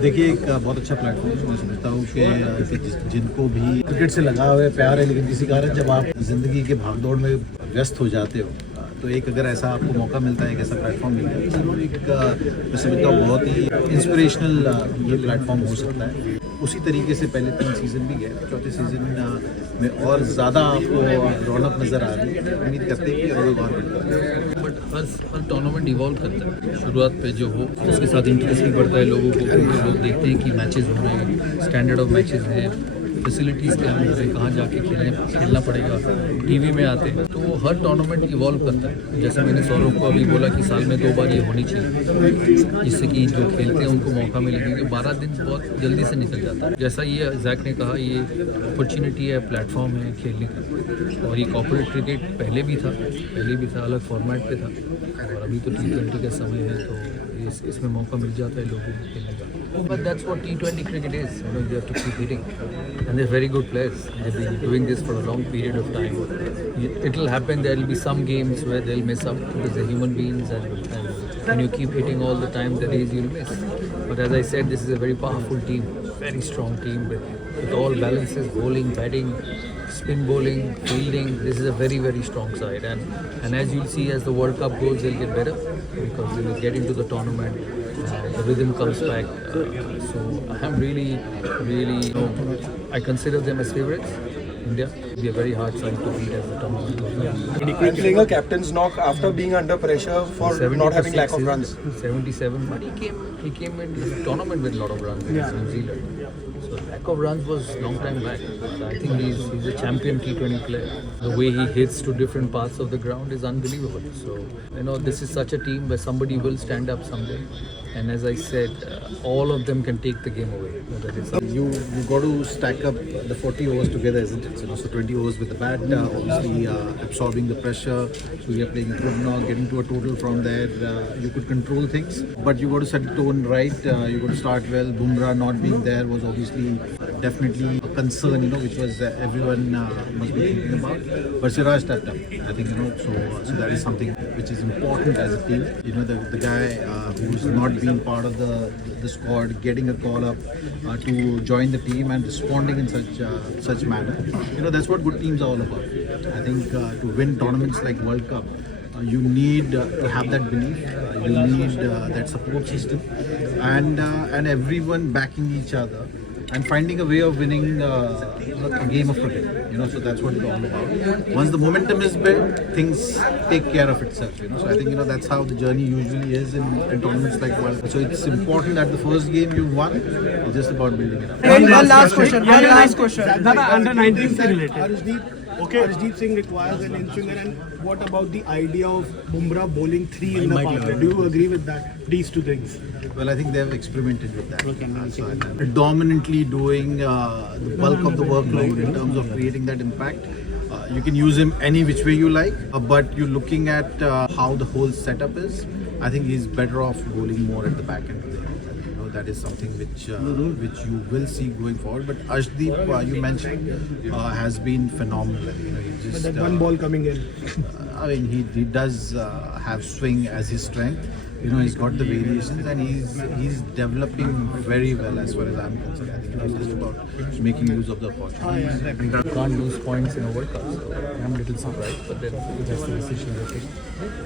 देखिए एक बहुत अच्छा प्लेटफॉर्म मैं समझता हूँ कि जिनको भी क्रिकेट से लगा हुआ है, प्यार है, लेकिन किसी कारण जब आप ज़िंदगी के भागदौड़ में व्यस्त हो जाते हो तो एक अगर ऐसा आपको मौका मिलता है, एक ऐसा प्लेटफॉर्म मिलता है, ज़रूर एक मैं समझता हूँ बहुत ही इंस्पिरेशनल ये प्लेटफॉर्म हो सकता है। उसी तरीके से पहले 3 सीज़न भी गए, चौथे सीज़न में और ज़्यादा आपको रौनक नज़र आ रही है। उम्मीद करते हैं कि और मिलता है। बट हर टूर्नामेंट इवॉल्व करता है। शुरुआत पे जो हो उसके साथ इंटरेस्ट भी बढ़ता है लोगों को, क्योंकि लोग देखते हैं कि मैचेस हो रहे हैं, स्टैंडर्ड ऑफ मैचेस हैं, फैसिलिटीज़ क्या हैं, कहाँ जाके खेलना पड़ेगा, टीवी में आते हैं, तो वो हर टूर्नामेंट इवॉल्व करता है। जैसे मैंने सौरभ को अभी बोला कि साल में 2 बार ये होनी चाहिए, जिससे कि जो खेलते हैं उनको मौका मिले, क्योंकि 12 दिन बहुत जल्दी से निकल जाता है। जैसा ये जैक ने कहा, ये अपॉर्चुनिटी है, प्लेटफॉर्म है खेलने का। और ये कॉर्पोरेट क्रिकेट पहले भी था, अलग फॉर्मेट पे था, और अभी तो T20 का समय है, तो इसमें मौका मिल जाता है लोगों को खेलने का। But that's what T20 cricket is. You know, you have to keep hitting, and they're very good players. They've been doing this for a long period of time. It will happen. There will be some games where they'll mess up because they're human beings, and when you keep hitting all the time, there is you'll miss. But as I said, this is a very powerful team, very strong team with all balances: bowling, batting, spin bowling, fielding. This is a very, very strong side, and as you'll see, as the World Cup goes, they'll get better because they will get into the tournament. The rhythm comes back. So I'm really, I consider them as favorites. India will be a very hard side to beat as the tournament goes. I'm saying a captain's knock after being under pressure for not having lack of runs. 77, but he came in the tournament with a lot of runs in New Zealand. So lack of runs was long time back. So I think he's a champion T20 player. The way he hits to different parts of the ground is unbelievable. So this is such a team where somebody will stand up someday. And as I said, all of them can take the game away. You got to stack up the 40 overs together, isn't it? So 20 overs with the bat, obviously absorbing the pressure. So you're playing good now, getting to a total from there. You could control things, but you got to set the tone right. You got to start well. Bumrah not being there was obviously definitely a concern, which was everyone must be thinking about. But Siraj stepped up. I think so that is something which is important as a team. The guy who's not being part of the squad, getting a call up to join the team and responding in such manner. That's what good teams are all about. I think to win tournaments like World Cup, you need to have that belief. You need that support system, and everyone backing each other and finding a way of winning a game of cricket. So that's what it's all about. Once the momentum is built, things take care of itself. So I think that's how the journey usually is in tournaments like World Cup. So it's important that the first game you won, it's just about building it up. One last question. Dada, under 19 se related. Arshdeep Singh requires an in swinger, and what about the idea of Bumrah bowling 3 in the power? Do you agree with that? These two things. Well, I think they have experimented with that. So predominantly doing the bulk of the workload in terms of creating that impact. You can use him any which way you like, but you're looking at how the whole setup is. I think he's better off bowling more at the back end. That is something which you will see going forward. But Arshdeep, you mentioned, has been phenomenal. He just, that one ball coming in. I mean, he does have swing as his strength. He's got the variations, and he's developing very well as far as I'm concerned. I think it's just about making use of the opportunity. You can't lose points in a World Cup, so I'm a little surprised, but then that's the decision they take.